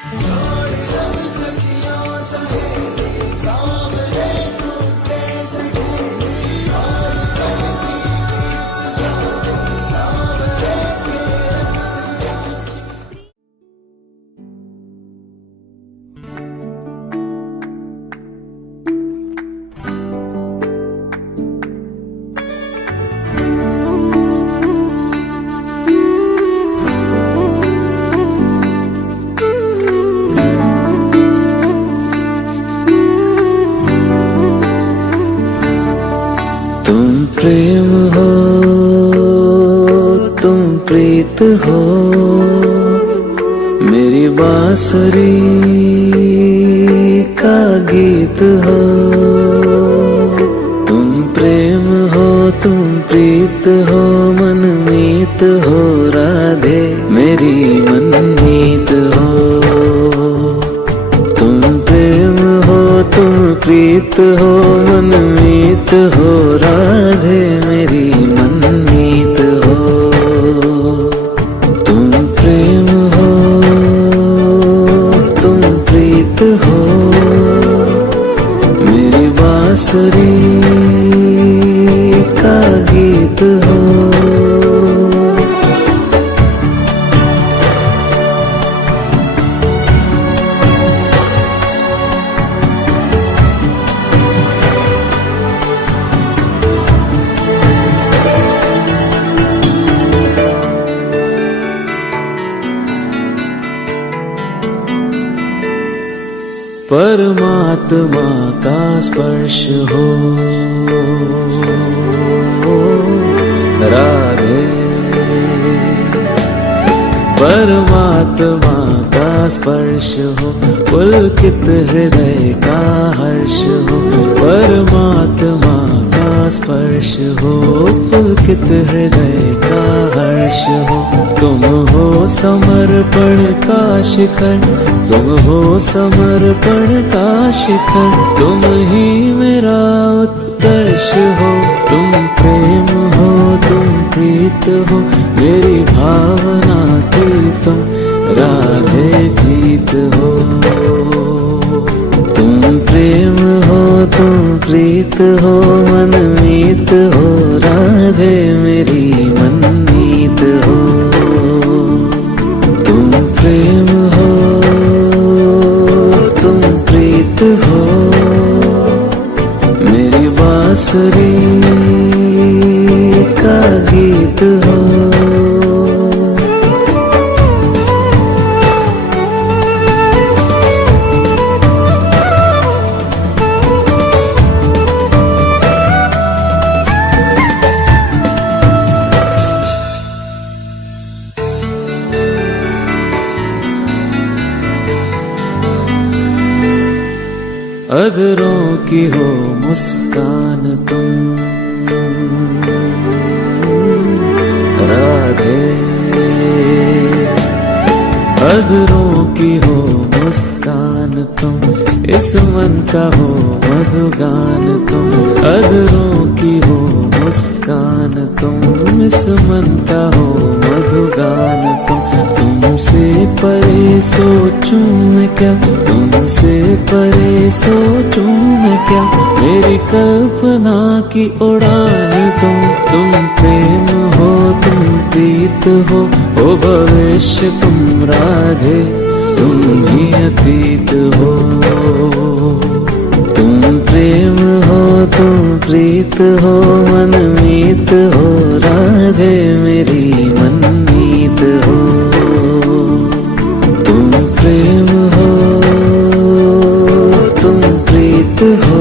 तुम प्रेम हो, तुम प्रीत हो, मेरी बांसुरी का गीत हो। तुम प्रेम हो, तुम प्रीत हो, मनमीत हो, राधे मेरी मनमीत हो। तुम प्रेम हो, तुम प्रीत हो, मनमीत हो, राधे मेरी मनमीत हो। तुम प्रेम हो, तुम प्रीत हो, मेरी बांसुरी का गीत हो। परमात्मा का स्पर्श हो, राधे परमात्मा का स्पर्श हो, पुलकित हृदय का हर्ष हो। परमात्मा का स्पर्श हो, पुलकित हृदय का हर्ष हो। तुम हो समर्पण का शिखर, तुम हो समर्पण का शिखर, तुम ही मेरा उत्कर्ष हो। तुम प्रेम हो, तुम प्रीत हो, मेरी भावना की तुम राधे जीत हो। तुम प्रेम हो, तुम प्रीत हो, मनमीत हो, राधे मेरी मनमीत हो। तुम प्रेम हो, तुम प्रीत हो, मेरी बांसुरी का गीत हो। अधरों की हो मुस्कान तुम, राधे अधरों की हो मुस्कान तुम, इस मन का हो मधुगान तुम। अधरों की हो मुस्कान तुम, इस मन का हो मधुगान तुम। तुमसे परे सोचूं मैं क्या, तुमसे परे सोचूं मैं क्या, मेरी कल्पना की उड़ान तुम प्रेम हो, तुम प्रीत हो, ओ भविष्य तुम राधे, तुम ही अतीत हो। तुम प्रेम हो, तुम प्रीत हो, मनमीत हो, राधे मेरी मनमीत हो। तुम प्रेम हो, तुम प्रीत हो,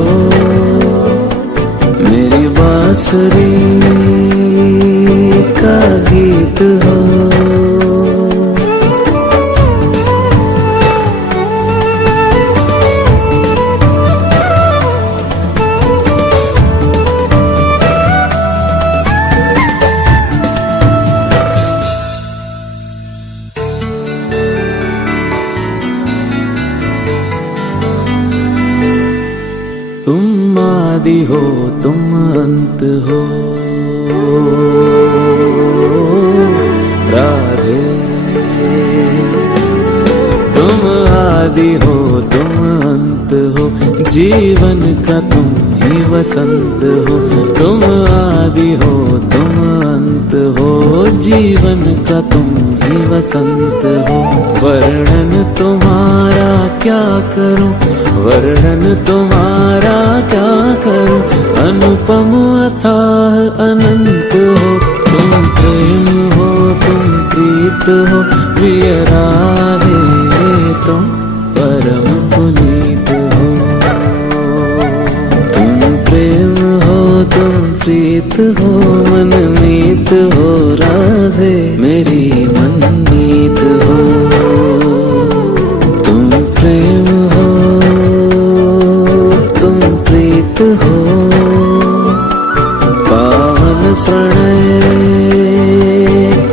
मेरी बांसुरी का गीत हो। तुम आदि हो, तुम अंत हो, राधे तुम आदि हो तुम अंत हो, जीवन का तुम ही वसंत हो। तुम आदि हो तुम अंत हो, जीवन का तुम ही वसंत हो। वर्णन तुम्हारा क्या करूं, वर्णन तुम्हारा क्या करूं, अनुपम अथाह अनंत हो। तुम प्रेम हो तुम प्रीत हो, प्रिय राधे तुम परम पुनीत हो। तुम प्रेम हो तुम प्रीत हो, मनमीत हो राधे मेरी मनमीत हो। तुम प्रेम हो तुम प्रीत हो, पावन प्रणय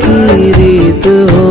की रीत हो।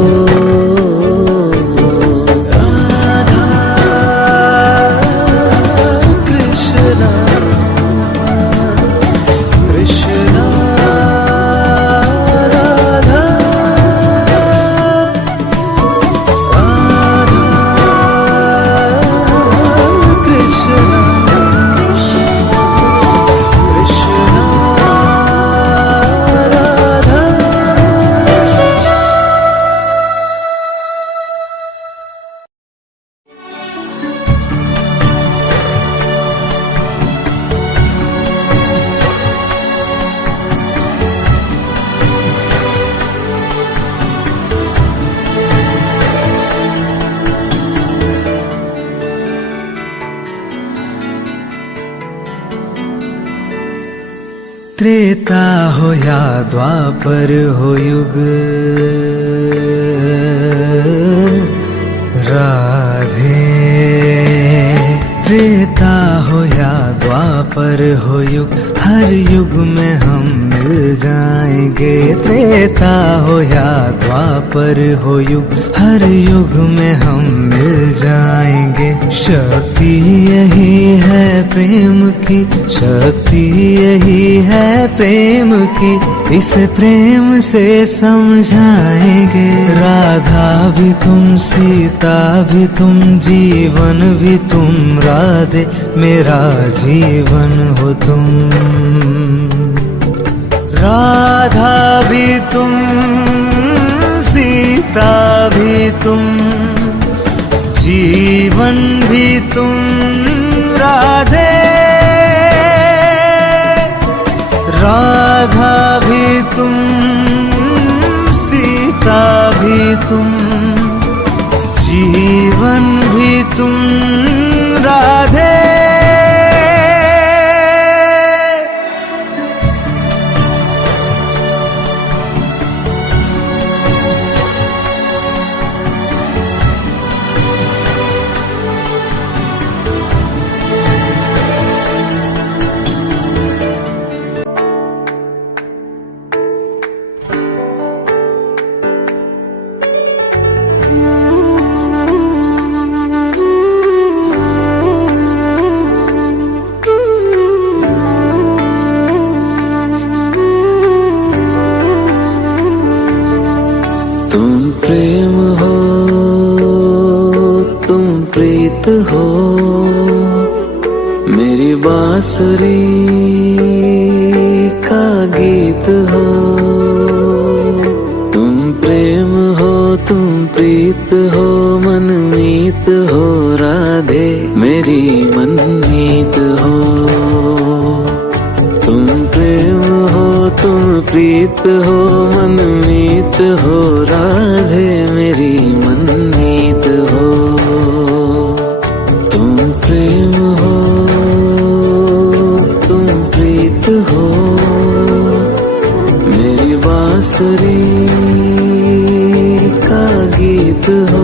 त्रेता हो या द्वापर हो युग, राधे। त्रेता हो या द्वापर हो युग, हर युग में हम मिल जाएंगे। त्रेता हो या द्वापर हो युग, हर युग में हम मिल जाएंगे। शक्ति यही है प्रेम की, शक्ति यही है प्रेम की, इसे प्रेम से समझाएंगे। राधा भी तुम, सीता भी तुम, जीवन भी तुम राधे, मेरा जीवन हो तुम। राधा भी तुम, सीता भी तुम, जीवन भी तुम राधे। राधा भी तुम, सीता भी तुम, जीवन भी तुम राधे। तुम प्रेम हो तुम प्रीत हो, मेरी बांसुरी का गीत हो। तुम प्रेम हो तुम प्रीत हो, मनमीत हो राधे मेरी मनमीत हो। तुम प्रेम हो तुम प्रीत हो, मनमीत हो राधे मेरी मनमीत हो। तुम प्रेम हो तुम प्रीत हो, मेरी बांसुरी का गीत हो।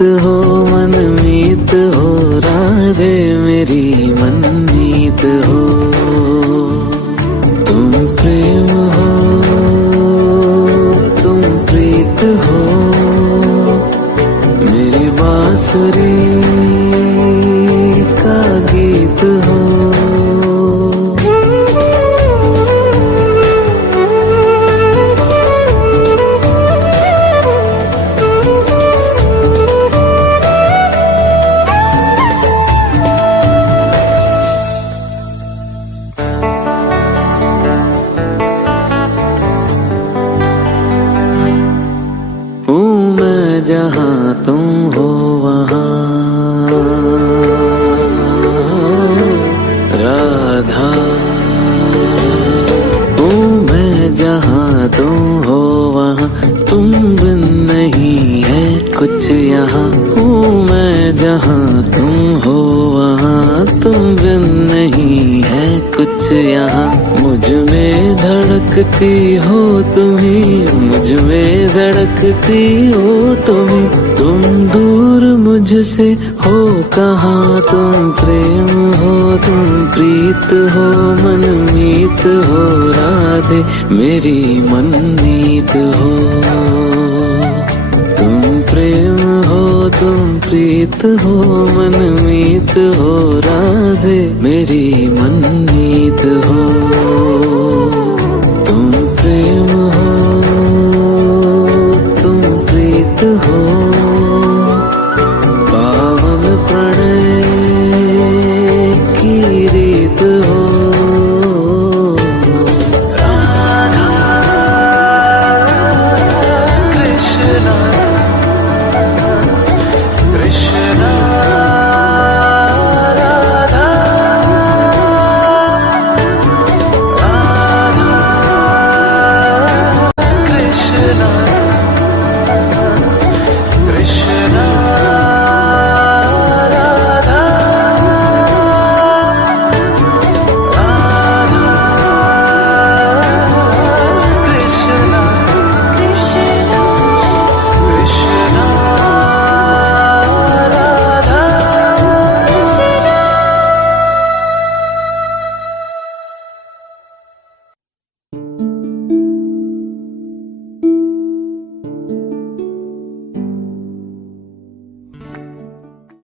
हो मनमीत हो राधे मेरी मनमीत हो। तुम प्रेम हो तुम प्रीत हो मेरी बांसुरी का गीत हो। हूँ मैं जहाँ तुम हो वहाँ राधा। हूँ मैं जहाँ तुम हो वहाँ तुम बिन नहीं है कुछ यहाँ। हूँ मैं जहाँ तुम हो वहाँ तुम बिन नहीं है कुछ यहाँ। मुझ में धड़कती हो तुम्ही मुझ में धड़कती हो तुम्ही। तुम दूर मुझसे हो कहाँ तुम प्रेम हो तुम प्रीत हो मनमीत हो राधे मेरी मनमीत हो। तुम प्रेम हो तुम प्रीत हो मनमीत हो राधे मेरी मनमीत हो।